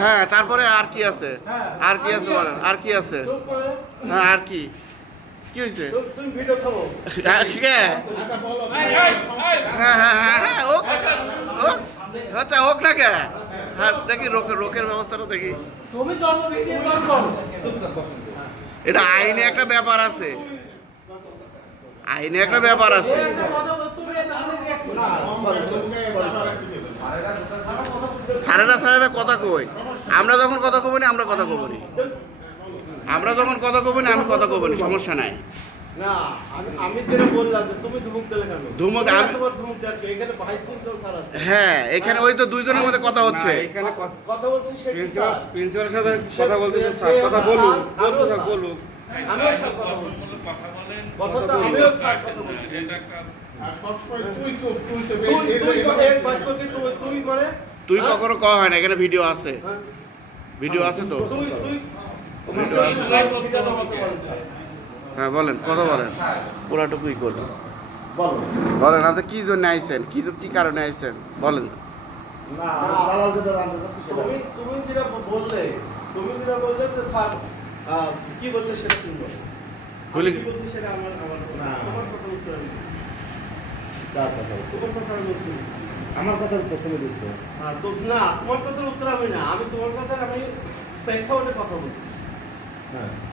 হ্যাঁ, তারপরে আর কি আছে? আর কি আছে বলেন? আর কি আছে? হ্যাঁ, আর কি কি হয়েছে? হ্যাঁ হ্যাঁ হ্যাঁ হ্যাঁ হোক হোক, আচ্ছা হোক না কে? হ্যাঁ, দেখি রোকের ব্যবস্থাটা দেখি। এটা আইনে একটা ব্যাপার আছে, আইনে একটা ব্যাপার আছে। সারেরা কথা কই, আমরা যখন কথা কব না আমরা কথা কব নি, আমরা যখন কথা কব না আমি কথা কব নি, সমস্যা নাই। না আমি যেটা বললাম যে তুমি ধুমুক দিলে কেন? ধুমুক আমি তোমার ধুমুক দেওয়ার কি? এখানে ভাইস প্রিন্সিপাল স্যার আছে। হ্যাঁ, এখানে ওই তো দুইজনের মধ্যে কথা হচ্ছে। এখানে কথা বলছি সে কি স্যার? প্রিন্সিপালের সাথে কথা বলতেছে স্যার, কথা বলুন বলুন। আমিও স্যার কথা বলছি। কথা তো আমিও স্যার কথা বলছি। তুই এক বাক্য কি তুই মানে তুই কখনো কওয়া হয় না, এখানে ভিডিও আছে, ভিডিও আছে তো, তুই ভিডিও আছে। হ্যাঁ বলেন, কথা বলেন, পুরাটুকুই করুন বলেন। আপনি কি জন্য আইছেন, কি কারণে আইছেন বলেন। তুমি যেটা বললে যে স্যার কি বললে সেটা শুনবো। বলি কি বলছি সেটা আমার তোমার কথা উত্তর আমি তোমার কথা আমি উত্তর দিচ্ছি। আমার কথা প্রথমে দিচ্ছে হ্যাঁ তো না, তোমার কথার উত্তর আমি না, আমি তোমার কথার আমি প্রেক্ষাপটে কথা বলছি। হ্যাঁ